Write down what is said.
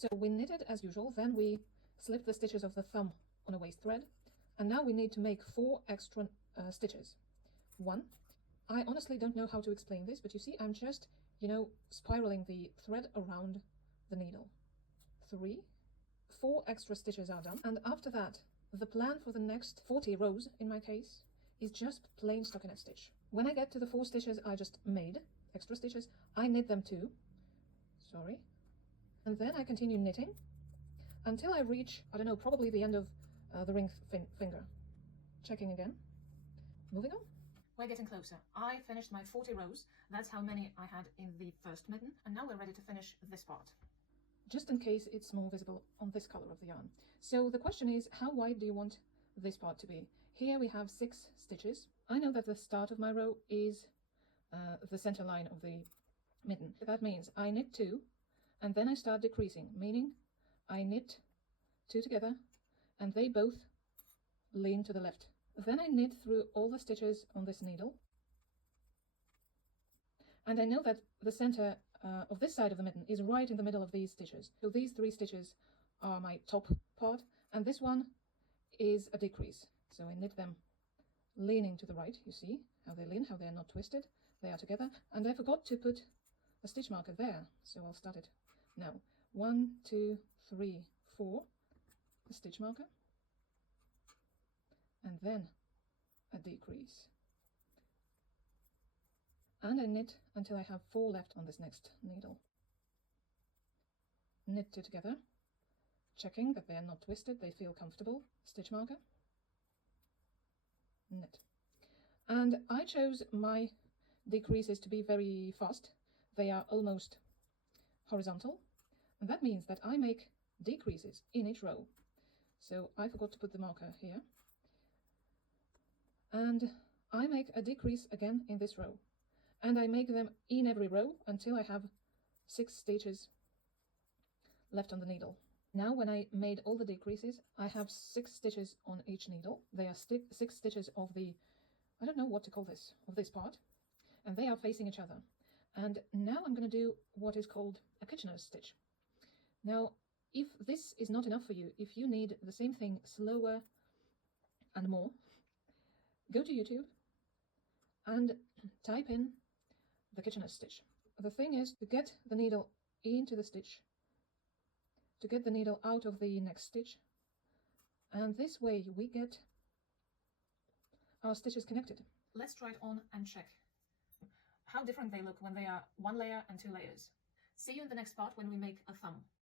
So we knitted as usual, then we slipped the stitches of the thumb on a waist thread, and now we need to make 4 extra stitches. 1. I honestly don't know how to explain this, but you see I'm just, spiraling the thread around the needle. 3. 4 extra stitches are done, and after that, the plan for the next 40 rows, in my case, is just plain stockinette stitch. When I get to the 4 stitches I just made, extra stitches, I knit them too. And then I continue knitting until I reach, I don't know, probably the end of the ring finger. Checking again. Moving on. We're getting closer. I finished my 40 rows. That's how many I had in the first mitten, and now we're ready to finish this part. Just in case it's more visible on this color of the yarn. So the question is, how wide do you want this part to be? Here we have 6 stitches. I know that the start of my row is the center line of the mitten. That means I knit 2 and then I start decreasing, meaning I knit 2 together and they both lean to the left. Then I knit through all the stitches on this needle, and I know that the center of this side of the mitten is right in the middle of these stitches. So these 3 stitches are my top part, and this one is a decrease. So I knit them leaning to the right. You see how they lean, how they are not twisted. They are together, and I forgot to put a stitch marker there, so I'll start it now. 1, 2, 3, 4, a stitch marker, and then a decrease. And I knit until I have 4 left on this next needle. Knit 2 together, checking that they are not twisted, they feel comfortable. Stitch marker, knit. And I chose my decreases to be very fast. They are almost horizontal, and that means that I make decreases in each row. So I forgot to put the marker here, and I make a decrease again in this row, and I make them in every row until I have 6 stitches left on the needle. Now when I made all the decreases, I have 6 stitches on each needle. They are 6 stitches of the, I don't know what to call this, of this part, and they are facing each other. And now I'm going to do what is called a Kitchener's stitch. Now, if this is not enough for you, if you need the same thing slower and more, go to YouTube and type in the Kitchener's stitch. The thing is to get the needle into the stitch, to get the needle out of the next stitch, and this way we get our stitches connected. Let's try it on and check how different they look when they are 1 layer and 2 layers. See you in the next part when we make a thumb.